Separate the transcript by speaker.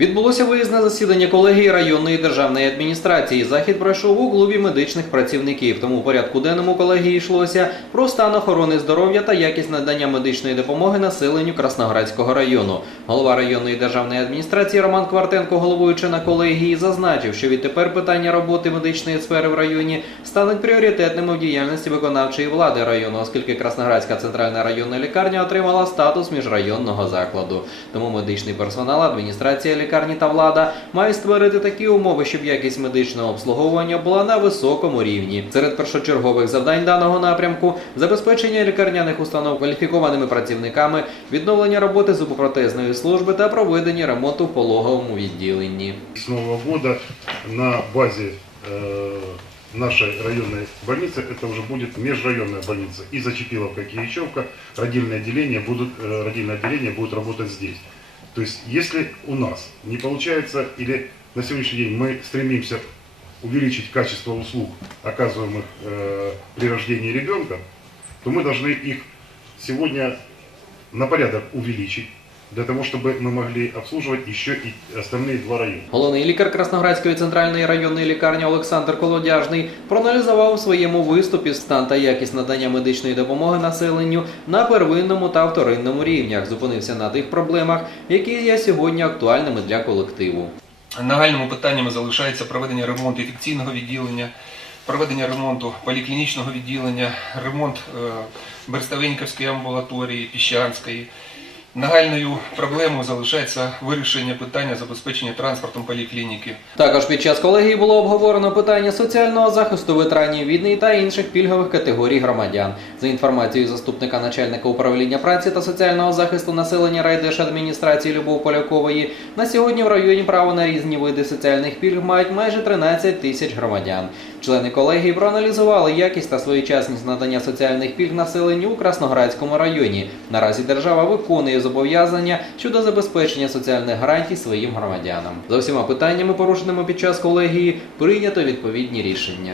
Speaker 1: Відбулося виїзне засідання колегії районної державної адміністрації. Захід пройшов у клубі медичних працівників. Тому у порядку денному колегії йшлося про стан охорони здоров'я та якість надання медичної допомоги населенню Красноградського району. Голова районної державної адміністрації Роман Квартенко, головуючи на колегії, зазначив, що відтепер питання роботи медичної сфери в районі стануть пріоритетними в діяльності виконавчої влади району, оскільки Красноградська центральна районна лікарня отримала статус міжрайонного закладу. Тому медичний персонал, адміністрація та влада мають створити такі умови, щоб якість медичного обслуговування була на високому рівні. Серед першочергових завдань даного напрямку забезпечення лікарняних установ кваліфікованими працівниками, відновлення роботи зубопротезної служби та проведення ремонту в пологовому відділенні.
Speaker 2: С Нового года на базе э, нашей районной больницы это уже будет межрайонная больница. И Зачепиловка, и Киричевка, родильное отделение будут, э, родильное отделение будет работать здесь. То есть, если у нас не получается, или на сегодняшний день мы стремимся увеличить качество услуг, оказываемых э, при рождении ребенка, то мы должны их сегодня на порядок увеличить, для того, чтобы мы могли обслуживать еще и остальные два района.
Speaker 1: Головний лікар Красноградської центральної районної лікарні Олександр Колодяжний проаналізував у своєму виступі стан та якість надання медичної допомоги населенню на первинному та вторинному рівнях. Зупинився на тих проблемах, які є сьогодні актуальними для колективу.
Speaker 3: Нагальними питаннями залишається проведення ремонту інфекційного відділення, проведення ремонту поліклінічного відділення, ремонт е, Берставеньківської амбулаторії, Піщанської. Нагальною проблемою залишається вирішення питання забезпечення транспортом поліклініки.
Speaker 1: Також під час колегії було обговорено питання соціального захисту ветеранів війни та інших пільгових категорій громадян. За інформацією заступника начальника управління праці та соціального захисту населення райдержадміністрації Любов Полякової, на сьогодні в районі право на різні види соціальних пільг мають майже 13 тисяч громадян. Члени колегії проаналізували якість та своєчасність надання соціальних пільг населенню у Красноградському районі. Наразі держава виконує зобов'язання щодо забезпечення соціальних гарантій своїм громадянам. За всіма питаннями, порушеними під час колегії, прийнято відповідні рішення.